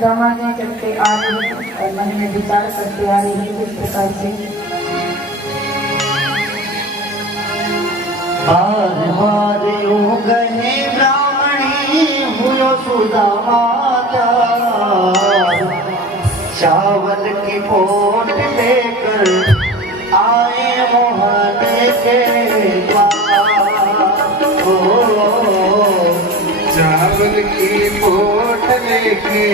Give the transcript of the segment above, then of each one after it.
सुदामा जी चलते आ रही हैं और मन में विचार करते आ रही है इस प्रकार से। हार हार यूं गहे ब्राह्मणी हुयो सुदामा चावल की पोट लेकर आए मोहन के चावल की पोट लेके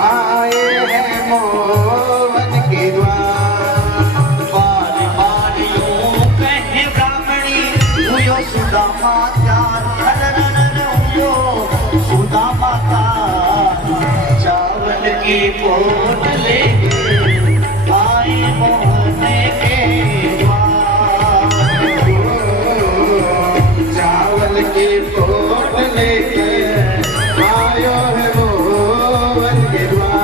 आए हैं मोहन के द्वार। बार बार यूं कहे ब्राह्मणी हुयो सुदामा हुयो सुदामा चावल की पोट लेके आए मोहन के द्वार। चावल की पोट लेके आयो है मोहन के द्वार।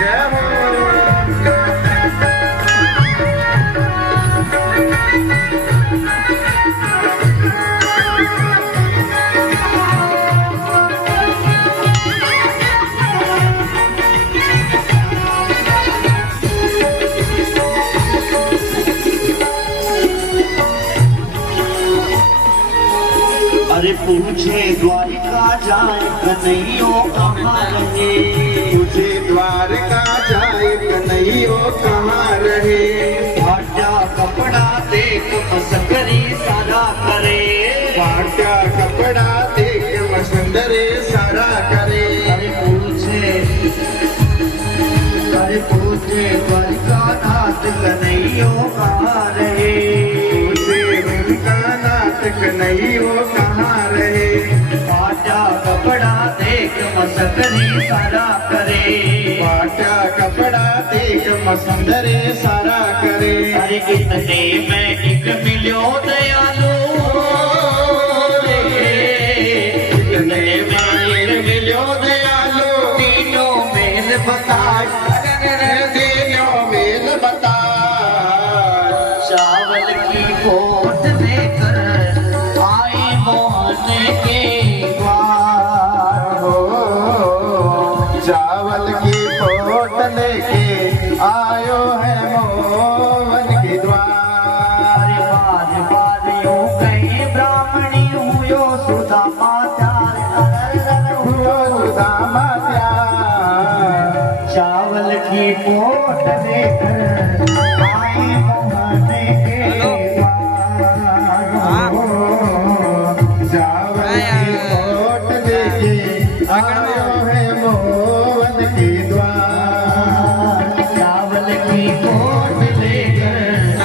जय हो। अरे पूछे द्वारिका जाए कन्हैया कहाँ रहे। तुझे द्वारका जाए कन्हैया कहाँ रहे। फाटा कपड़ा देख मसकरी सारा करे। फाटा कपड़ा देख मसंदरे सारा करे। अरे पूछे द्वारिका नाथ कन्हैया कहाँ रहे। तुझे द्वारका नाथ कन्हैया कहाँ रहे। फाटा कपड़ा देख मसकरी सारा करे। फाटा कपड़ा देख मसंदरे सारा करे। अरे इतने में एक मिलो दयालु इतने में एक मिलो दयालु तीनों मेल बताए। तीनों मेल बता। चावल की पोट लेकर आए मोहन के द्वार। चावल की पोट लेके आयो है मोहन के द्वार। बार बार यूं कहे ब्राह्मणी हुयो सुदामा हुयो सुदामा प्यार। चावल की पोट लेकर आए मोहन के द्वार। चावल की पोट लेके आयो है मोहन के द्वार। चावल की पोट लेकर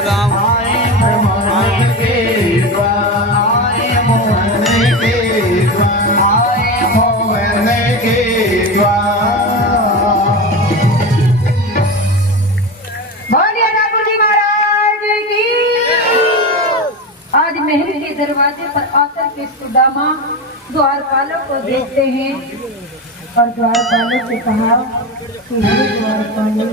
आए मोहन के द्वार। आए मोहन के द्वार। आए मोहन के द्वार। बोलिए ठाकुर जी महाराज की। आज महल के दरवाजे पर आकर के सुदामा द्वारपालों को देखते हैं और द्वारपालों से कहा कि हे द्वारपालों,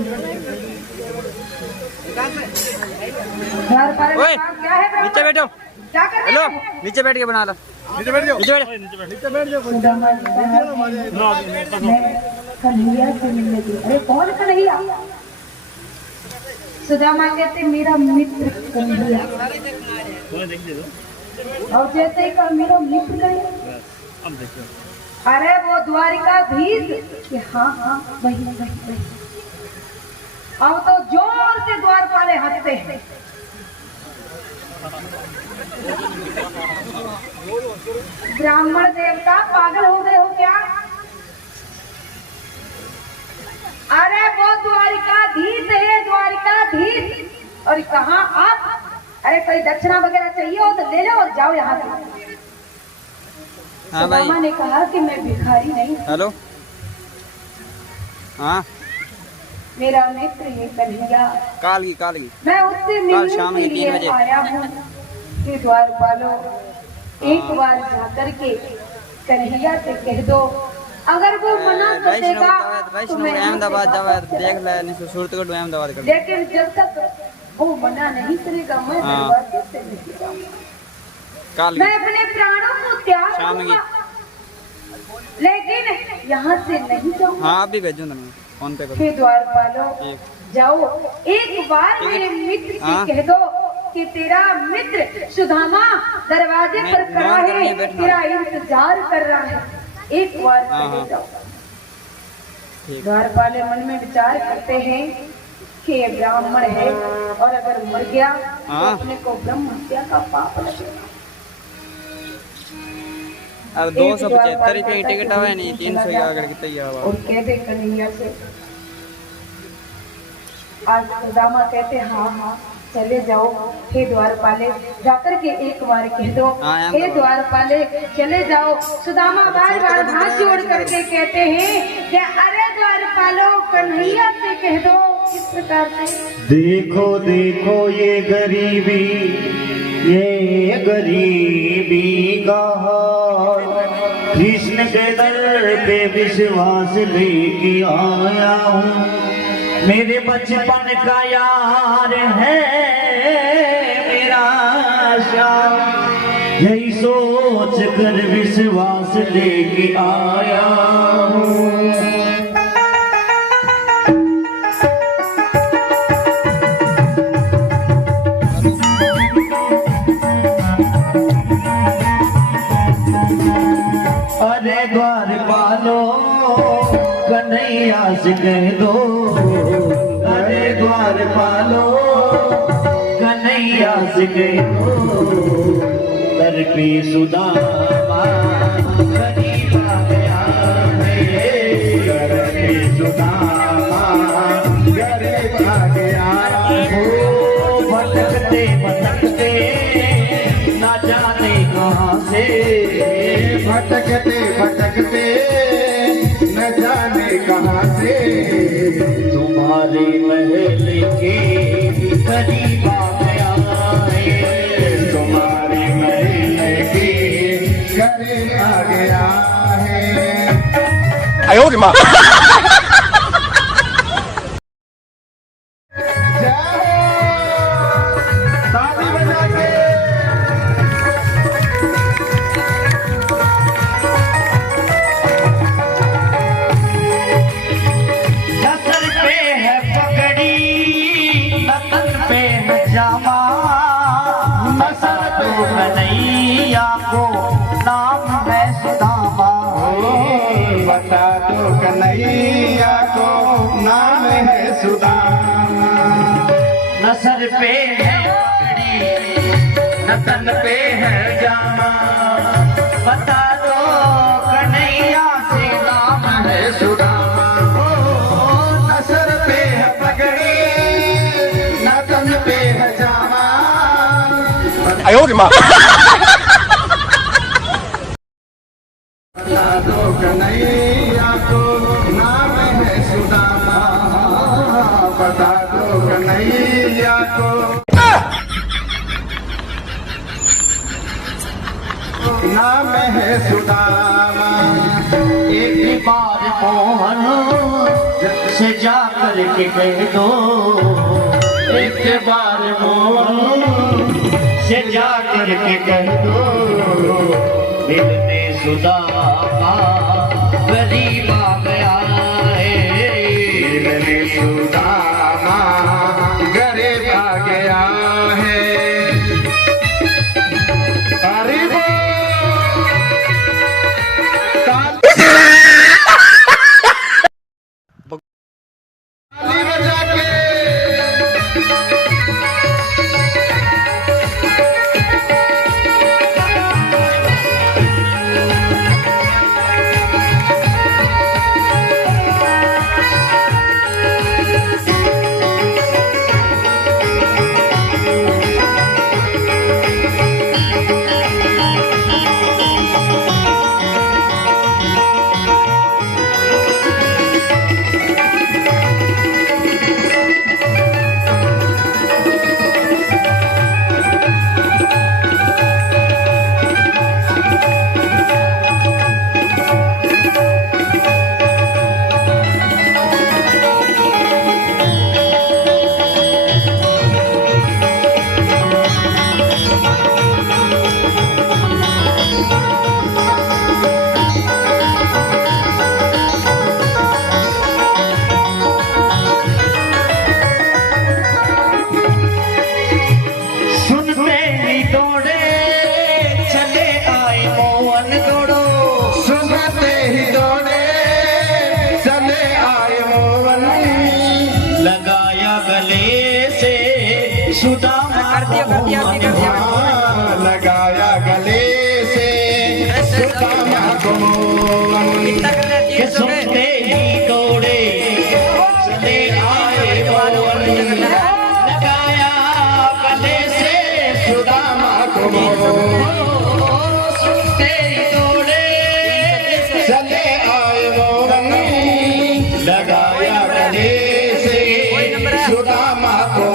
द्वारपालों का काम क्या है? नीचे बैठो। क्या कर रहे हेलो, हैं? नीचे बैठ के बना लो। नीचे बैठ जाओ। नीचे बैठ जाओ। सुदामा ने कहा कि मैं कन्हैया से मिलने गई। अरे कौन कन्हैया? सुदामा कहते मेरा मित्र कन्हैया। और जैसे ही कहा मेरा मित्र कन्हैया, अरे वो द्वारिकाधीश कि हाँ हाँ वही वही वही। अब तो जोर से द्वारपाले हंसते हैं। ब्राह्मण देवता पागल हो गए हो क्या? अरे वो द्वारिकाधीश है, द्वारिकाधीश। और कहाँ आप? अरे कोई दक्षिणा वगैरह चाहिए हो तो ले लो और जाओ यहाँ से। हाँ भाई। सुदामा ने कहा कि मैं भिखारी नहीं, हेलो। हाँ मेरा मित्र है कन्हैया। काल की मैं उससे शाम मिलने के के 3 लिए बजे। आया हूँ कि द्वारपालों एक बार जाकर के कन्हैया से कह दो, अगर वो मना कर देगा तो मैं अहमदाबाद जावा देख ले, नहीं तो सूरतगढ़ अहमदाबाद कर। लेकिन जब तक वो मना नहीं करेगा, मैं हाँ। दरवाजे से नहीं जाऊंगा, काल मैं अपने प्राणों को त्याग शाम की। दूंगा, लेकिन यहाँ से नहीं जाऊंगा। हाँ अभी भेजूँ तुम्हें फोन पे हे द्वारपालो, ठीक। जाओ एक बार ठीक है। मेरे मित्र से हाँ। कह दो कि तेरा मित्र सुदामा दरवाजे पर मैं खड़ा नॉन करने है, बैठना। तेरा इंतजार कर रहा है, एक बार हाँ, चले हाँ। जाओ। ठीक। द्वारपाले मन में विचार करते हैं कि ये ब्राह्मण है और अगर मर गया तो हाँ। अपने को ब्रह्म हत्या का पाप लगेगा। अब 275 रुपये टिकट हुआ नहीं, 300 की आगे कितना ही हुआ। और कहते कन्हैया से, आज सुदामा कहते हाँ हाँ चले जाओ। हे द्वारपाले, जाकर के एक बार कह दो, हाँ, हे द्वारपाले चले जाओ। सुदामा बार बार हाथ जोड़ करके कहते हैं कि अरे द्वारपालो, कन्हैया से कह दो। किस प्रकार से? देखो देखो ये गरीबी का हाल, कृष्ण के दर पे विश्वास लेके आया हूँ, मेरे बचपन का यार है मेरा श्याम, यही सोच कर विश्वास लेके आया हूँ। अरे द्वारपालो, कन्हैया से कह दो, अरे द्वारपालो, कन्हैया से कह दो, दर पे सुदामा गरीब आ गया है, दर पे सुदामा गरीब आ गया है। ओ भटकते भटकते ना जाने कहाँ से, भटकते भटकते न जाने कहाँ से, तुम्हारे महल के करीब आ गया है, तुम्हारे महल के करीब आ गया है। ताली बजा के नसर पे है पगड़ी, नतन पे है जामा, नसर पे कन्हैया को नाम है सुदामा। बता दो कन्हैया को नाम है सुदामा। नसर पे है पगड़ी, नतन पे है जामा, बता दो कन्हैया से नाम है सुदामा नसर पे है पगड़ी, नतन पे है जामा। बता दो कन्हैया को नाम है सुदामा। बता दो कन्हैया को नाम है सुदामा। एक बार मोहन से जा कर के कह दो, एक बार मोहन से जा कर के कह दो, दिल में सुदामा गरीब आ गया है, दिल में सुदामा गरीब आ गया है। अरे वो ताली बजा के सुदामा कर दिया हाँ, लगाया गले से सुदामा को कितना कर रहे कि सुनते ही दौड़े चले आए मोहन लगाया गले से सुदामा को सुनते ही दौड़े चले आए मोहन लगाया गले से सुदामा को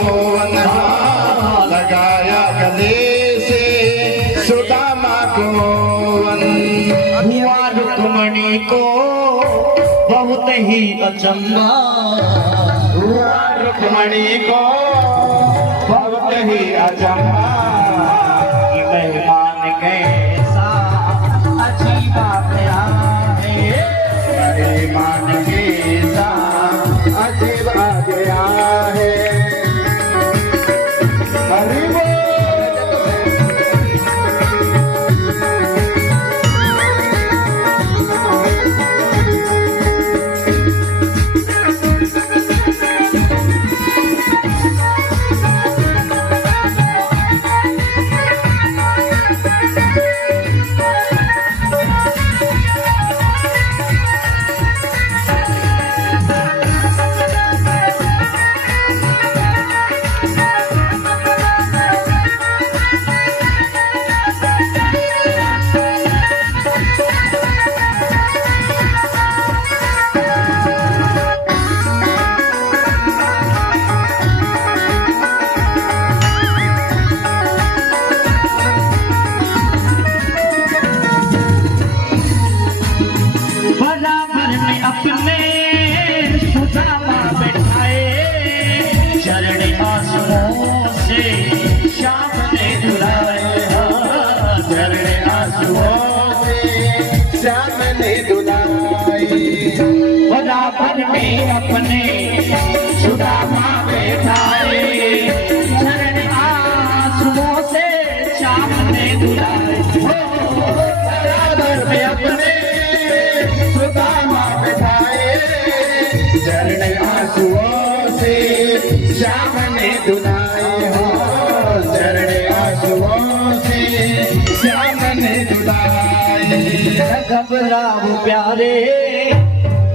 लगाया गले से सुदामा को हुआ रुक्मणी को बहुत ही अचंभा हुआ रुक्मणी को बहुत ही अचंभा कि मेहमान कैसा अजीब आया है मेहमान के साथ अजीब आ गया है हरि बोल। बराबर में अपने सुदामा बैठाए चरण आंसुओं से श्याम ने धुलाए चरण आंसुओं से श्याम ने दुलाई बराबर में अपने सुदामा बैठाए चरण आंसुओं से श्याम ने धुलाए बराबर में अपने सुदामा बैठाए चरण आंसुओं से श्याम ने दुलाए हो चरण आंसुओं से श्याम ने दुलाए घबराओ प्यारे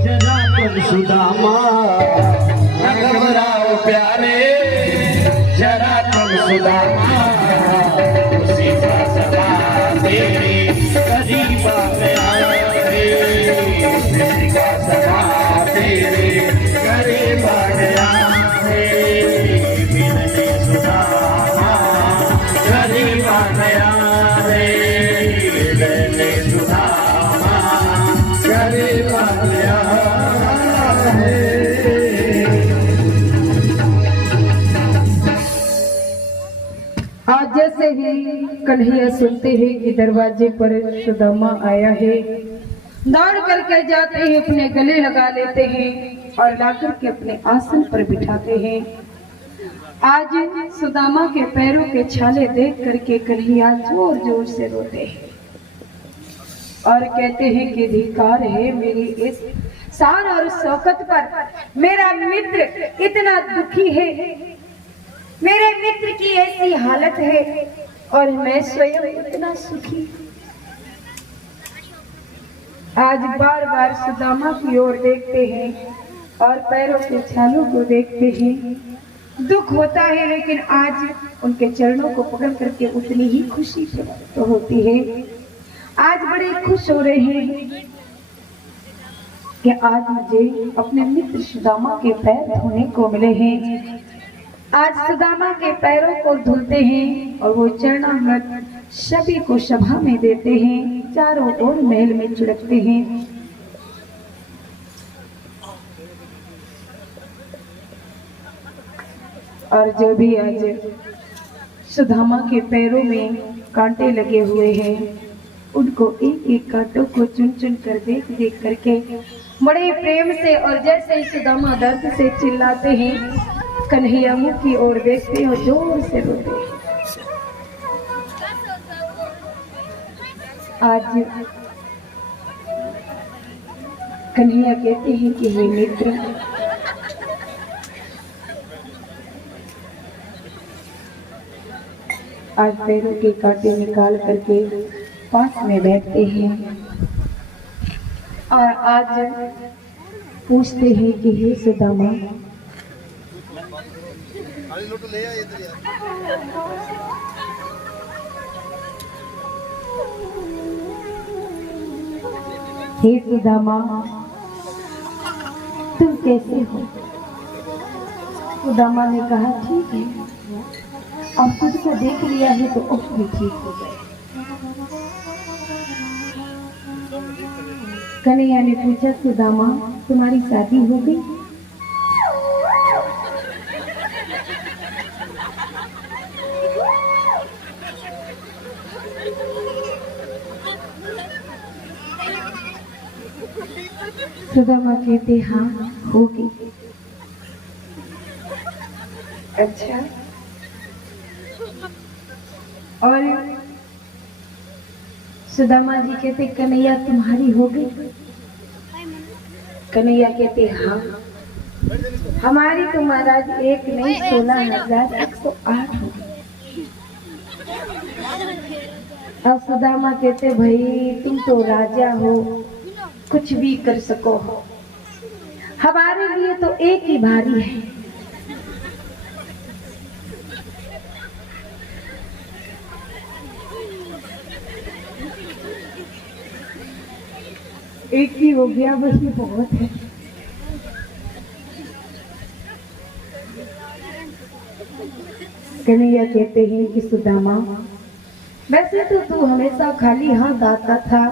जरा तुम सुदामा घबराओ प्यारे जरा तुम सुदामा उसी का सदा तेरे करीब आ गया है उसी का समा तेरे करीब आ गया है मिलने सुदामा करीब आ गया है मिलने सुदामा करीब आ गया है। आज जैसे ही कन्हैया सुनते हैं कि दरवाजे पर सुदामा आया है, दौड़ करके जाते हैं, अपने गले लगा लेते हैं और लाकर के अपने आसन पर बिठाते हैं। आज सुदामा के पैरों के छाले देख करके कन्हैया जोर जोर से रोते हैं और कहते हैं कि धिक्कार है मेरी इस शान और शौकत पर, मेरा मित्र इतना दुखी है, मेरे मित्र की ऐसी हालत है और मैं स्वयं इतना सुखी। आज बार बार सुदामा की ओर देखते हैं और पैरों के छालों को देखते हैं। दुख होता है लेकिन आज उनके चरणों को पकड़ करके उतनी ही खुशी प्राप्त होती है। आज बड़े खुश हो रहे हैं कि आज मुझे अपने मित्र सुदामा के पैर धोने को मिले हैं। आज सुदामा के पैरों को धुलते हैं और वो चरणामृत सभी को सभा में देते हैं, चारों ओर महल में छिड़कते हैं। और जो भी आज सुदामा के पैरों में कांटे लगे हुए हैं, उनको एक एक कांटों को चुन चुन कर देख देख करके बड़े प्रेम से, और जैसे ही सुदामा दर्द से चिल्लाते हैं, कन्हैया मुंह की ओर देखते हैं और जोर से रोते हैं। आज कन्हैया कहते हैं कि हे मित्र, आज पैरों के कांटे निकाल करके पास में बैठते हैं और आज पूछते हैं कि हे सुदामा, हे सुदामा, तुम कैसे हो? सुदामा ने कहा, ठीक है, अब तुझको देख लिया है तो अब भी ठीक हो गए। कन्हैया ने पूछा, सुदामा तुम्हारी शादी हो गई? सुदामा कहते, हाँ हो गई। अच्छा, और सुदामा जी कहते, कन्हैया तुम्हारी हो गई? कन्हैया कहते, हाँ हमारी तो महाराज एक नहीं 16,108 हो गई। अब सुदामा कहते, भाई तुम तो राजा हो, कुछ भी कर सको हो, हमारे लिए तो एक ही भारी है। एक ही हो गया, वही बहुत है। कन्हैया कहते हैं कि सुदामा, वैसे तो तू हमेशा खाली हाथ आता था,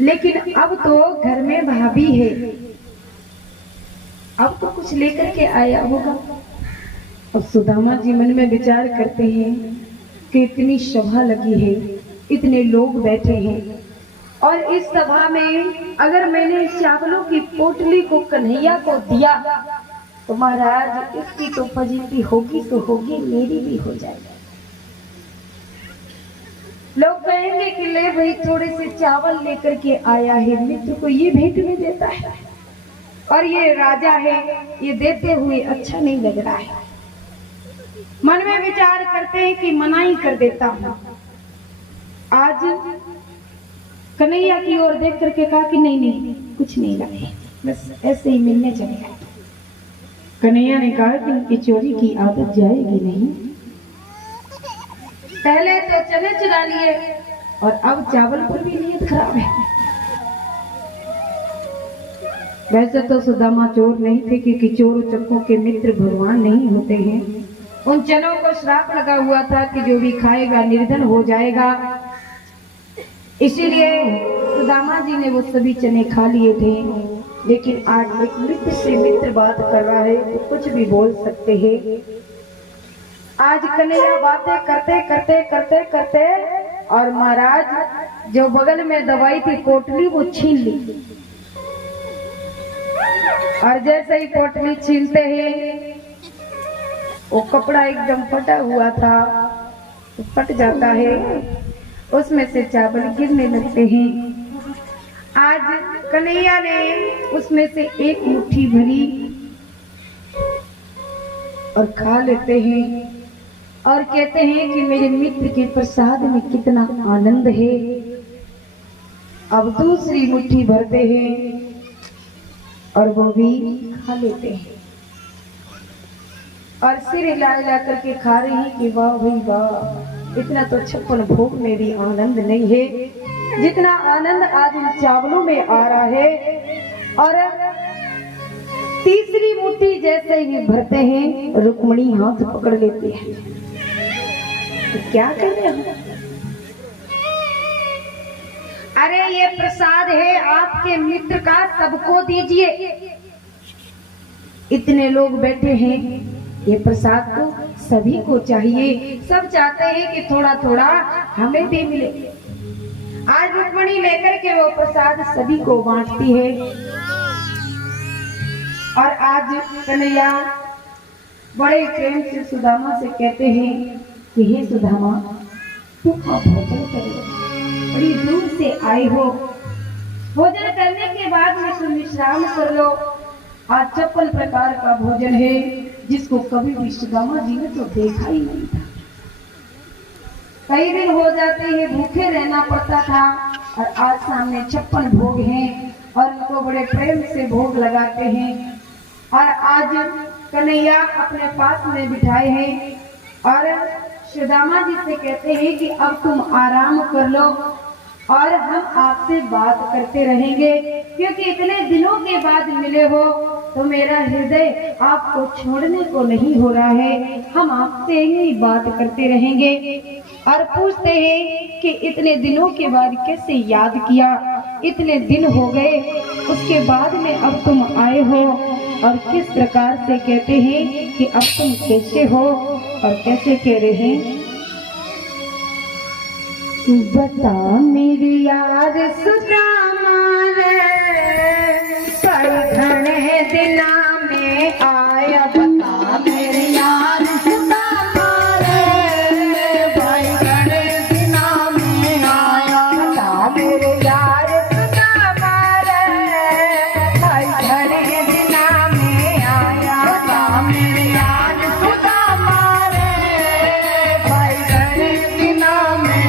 लेकिन अब तो घर में भाभी है, अब तो कुछ लेकर के आया होगा। अब सुदामा जी मन में विचार करते हैं कि इतनी सभा लगी है, इतने लोग बैठे हैं, और इस सभा में अगर मैंने चावलों की पोटली को कन्हैया को दिया तो महाराज इसकी तो फजीती होगी तो होगी, मेरी भी हो जाएगी। लोग कहेंगे कि ले भाई थोड़े से चावल लेकर के आया है, मित्र को ये भेंट में देता है, और ये राजा है, ये देते हुए अच्छा नहीं लग रहा है। मन में विचार करते हैं कि मनाही कर देता हूँ। आज कन्हैया की ओर देख करके कहा कि नहीं नहीं कुछ नहीं लाए, बस ऐसे ही मिलने चले गए। कन्हैया ने कहा कि उनकी चोरी की आदत जाएगी नहीं, पहले तो चने चुरा लिए और अब चावल पर भी नीयत खराब है। वैसे तो सुदामा चोर नहीं थे, क्योंकि चोर चक्कों के मित्र भगवान नहीं होते हैं। उन चनों को श्राप लगा हुआ था कि जो भी खाएगा निर्धन हो जाएगा, इसीलिए सुदामा जी ने वो सभी चने खा लिए थे। लेकिन आज एक मित्र से मित्र बात कर रहा है तो कुछ भी बोल सकते हैं। आज कन्हैया बातें करते करते करते करते और महाराज जो बगल में दवाई थी पोटली वो छीन ली, और जैसे ही पोटली छीनते हैं वो कपड़ा एकदम फटा हुआ था तो फट जाता है, उसमें से चावल गिरने लगते हैं। आज कन्हैया ने उसमें से एक मुट्ठी भरी और खा लेते हैं और कहते हैं कि मेरे मित्र के प्रसाद में कितना आनंद है। अब दूसरी मुट्ठी भरते हैं और वो भी खा लेते हैं और सिर हिला हिला करके खा रहे हैं कि वाह भाई वाह, इतना तो 56 भोग में भी आनंद नहीं है जितना आनंद आज इन चावलों में आ रहा है। और तीसरी मुट्ठी जैसे ही भरते हैं रुक्मणी हाथ पकड़ लेती है, तो क्या कर रहे हो? अरे ये प्रसाद है आपके मित्र का, सबको दीजिए। इतने लोग बैठे हैं, ये प्रसाद तो सभी को चाहिए, सब चाहते हैं कि थोड़ा थोड़ा हमें भी मिले। आज रुक्मणी लेकर के वो प्रसाद सभी को बांटती है। और आज कन्हैया बड़े प्रेम से सुदामा से कहते हैं कि हे सुदामा, तुम भोजन करो, बड़ी दूर से आए हो, भोजन करने के बाद में तुम विश्राम कर लो। आज 56 प्रकार का भोजन है जिसको कभी भी सुदामा जी ने तो देखा ही नहीं था। कई दिन हो जाते हैं भूखे रहना पड़ता था और आज सामने 56 भोग हैं और उनको बड़े प्रेम से भोग लगाते हैं। और आज कन्हैया अपने पास में बिठाए हैं और सुदामा जी से कहते हैं कि अब तुम आराम कर लो और हम आपसे बात करते रहेंगे, क्योंकि इतने दिनों के बाद मिले हो तो मेरा हृदय आपको छोड़ने को नहीं हो रहा है। हम आपसे ही बात करते रहेंगे। और पूछते हैं कि इतने दिनों के बाद कैसे याद किया, इतने दिन हो गए उसके बाद में अब तुम आए हो और किस प्रकार से कहते हैं कि अब तुम कैसे हो और कैसे कह रहे हैं। बता मेरी यार सुदामा रे, पर घने दिना में आया। बता मेरी यार सुदामा रे, भाई घने दिना में आया। बता मेरे यार सुदामा रे, भाई घने दिना में आया। बता मेरे यार सुदामा रे, भाई घने दिना में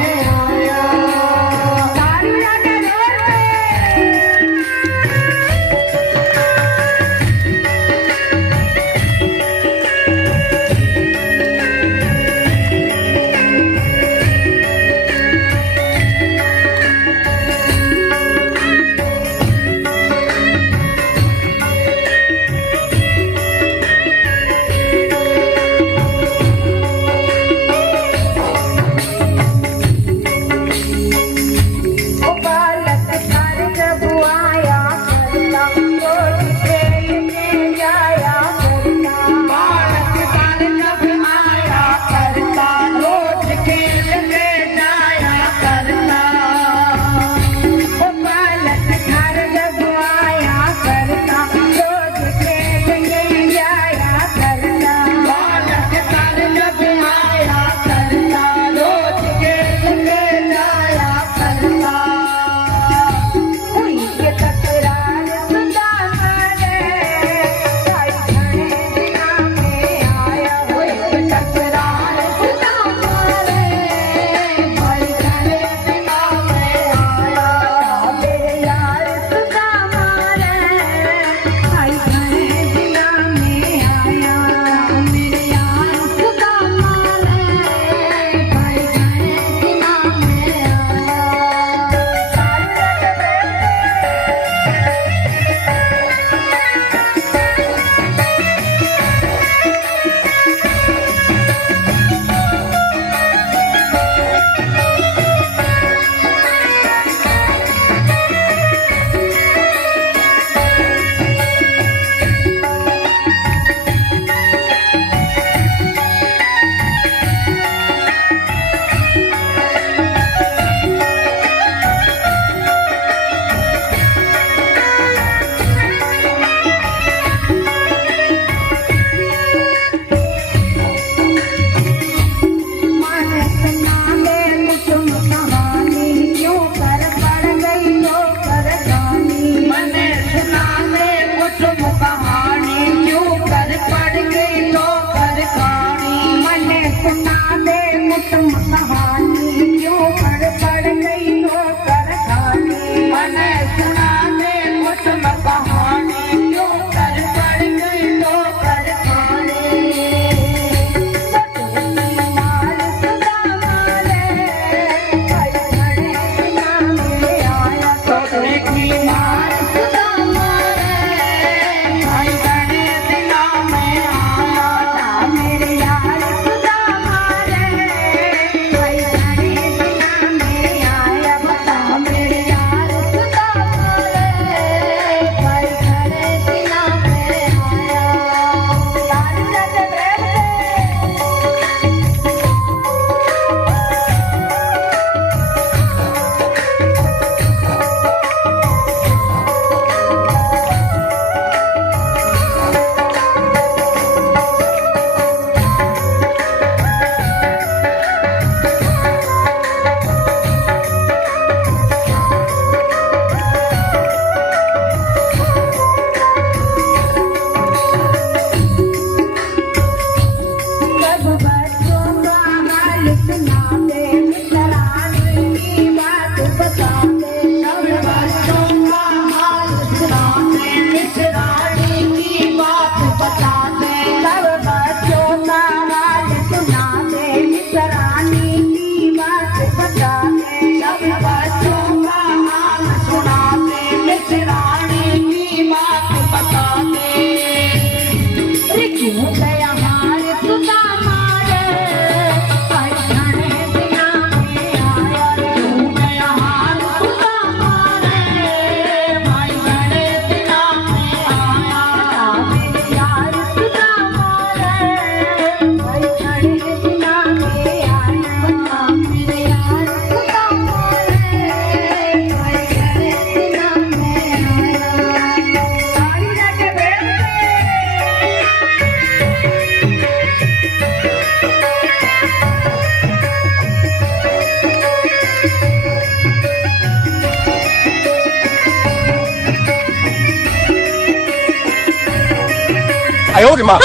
哎呦我的妈！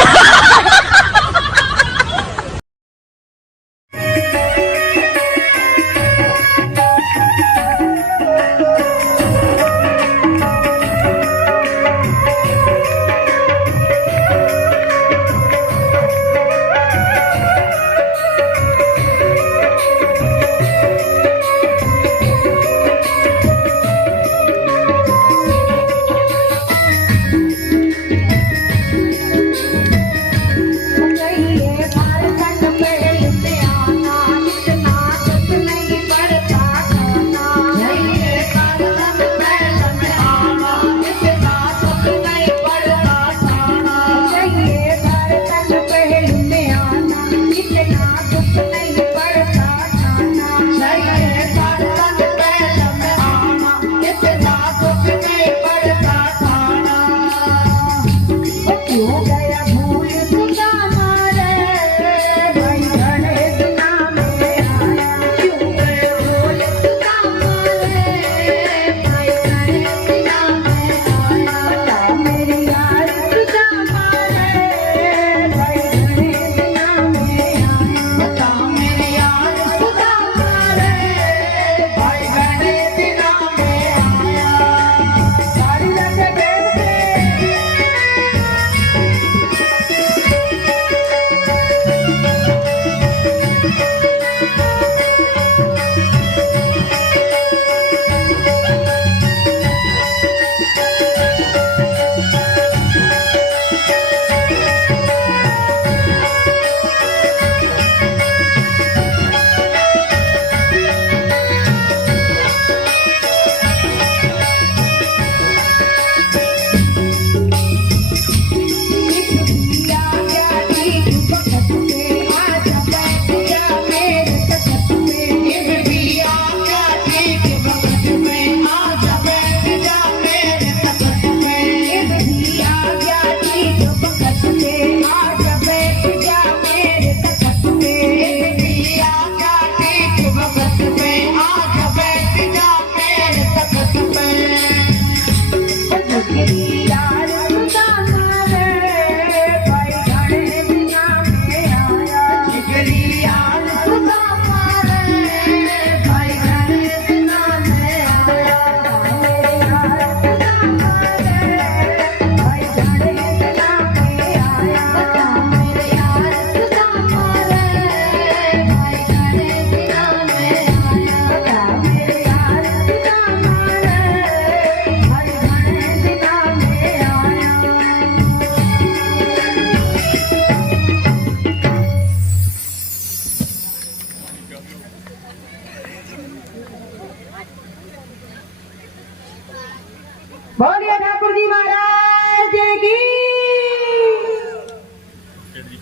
बोलिए ठाकुर जी महाराज की।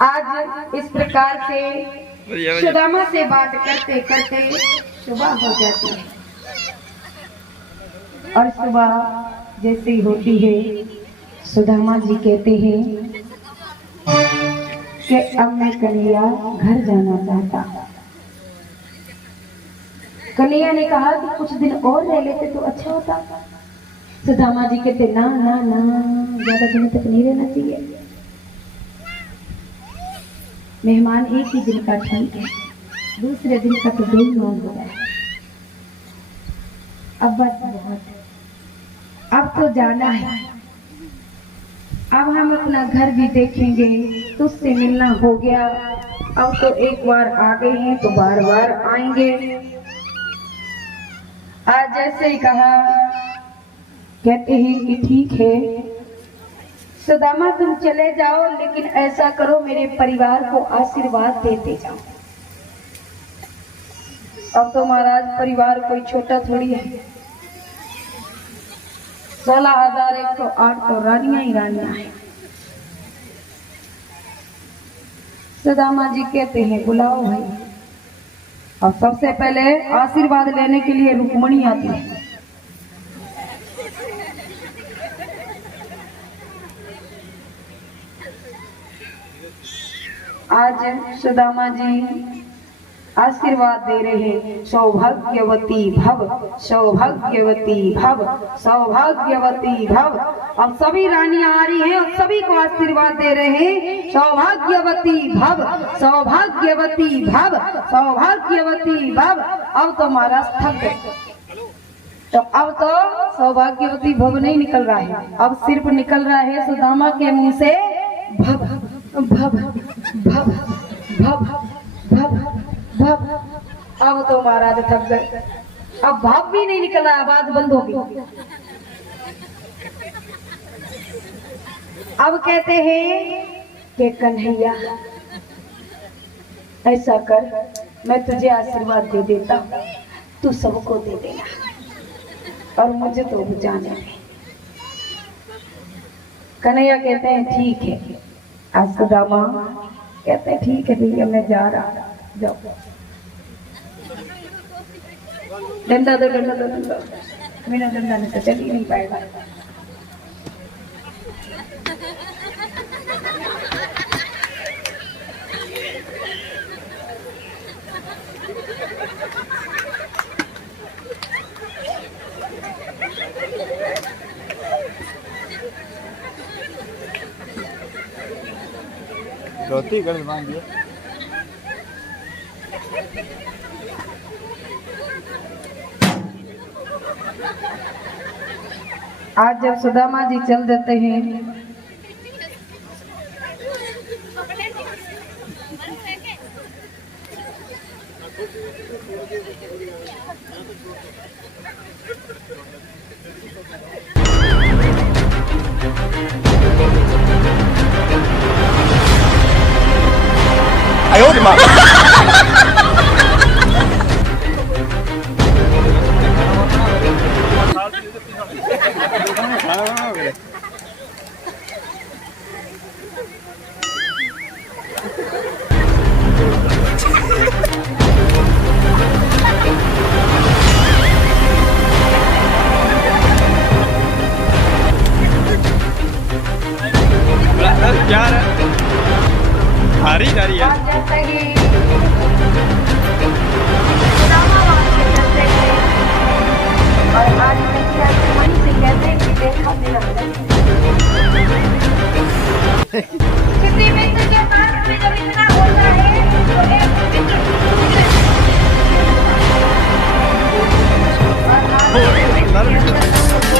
आज इस प्रकार से सुदामा से बात करते करते सुबह हो जाती है और सुबह जैसे ही होती है सुदामा जी कहते हैं कि अब मैं कन्हैया घर जाना चाहता हूँ। कन्हैया ने कहा कि कुछ दिन और रह लेते तो अच्छा होता। सुदामा जी कहते ना ना ना, ज्यादा दिन तक नहीं रहना चाहिए। मेहमान एक ही दिन का ठीक है, दूसरे दिन का तो बेईमान हो गया। अब बस बहुत, अब तो जाना है। अब हम अपना घर भी देखेंगे, तुझसे मिलना हो गया। अब तो एक बार आ गए हैं तो बार बार आएंगे। आज जैसे ही कहा, कहते हैं कि ठीक है सुदामा तुम चले जाओ, लेकिन ऐसा करो मेरे परिवार को आशीर्वाद देते जाओ। अब तो महाराज परिवार कोई छोटा थोड़ी है। 16,108 तो रानियां ही रानियां हैं। सुदामा जी कहते हैं बुलाओ भाई। और सबसे पहले आशीर्वाद लेने के लिए रुक्मणी आती है। आज सुदामा जी आशीर्वाद दे रहे हैं, सौभाग्यवती भव, सौभाग्यवती भव, सौभाग्यवती भव। अब सभी रानियां आ रही हैं और सभी को आशीर्वाद दे रहे हैं, सौभाग्यवती भव, सौभाग्यवती भव, सौभाग्यवती भव। अब तो महाराज थक गए, तो अब तो सौभाग्यवती भव नहीं निकल रहा है, अब सिर्फ निकल रहा है सुदामा के मुंह से भव भव भव भव भव भव। अब तो महाराज थक गए, अब भाव भी नहीं निकल रहा, आवाज बंद हो गई। अब कहते हैं कि कन्हैया ऐसा कर, मैं तुझे आशीर्वाद दे देता हूँ, तू सबको दे देना और मुझे तो जाने दे। कन्हैया कहते हैं ठीक है। आज सुदामा कहते हैं ठीक है भैया, मैं जा रहा, जाओ। डंडा दो, डंडा दो, डंडा। बिना डंडा नहीं तो चल ही नहीं पाएगा। धोती कर मांगिए। आज जब सुदामा जी चल देते हैं, क्या हारी जा रही है। आज जब तक ये सुदामा वहाँ से चलते हैं और आज कन्हैया के मन से कहते हैं कि देखा मेरा किसी मित्र के पास में जब इतना होता है तो एक मित्र और आज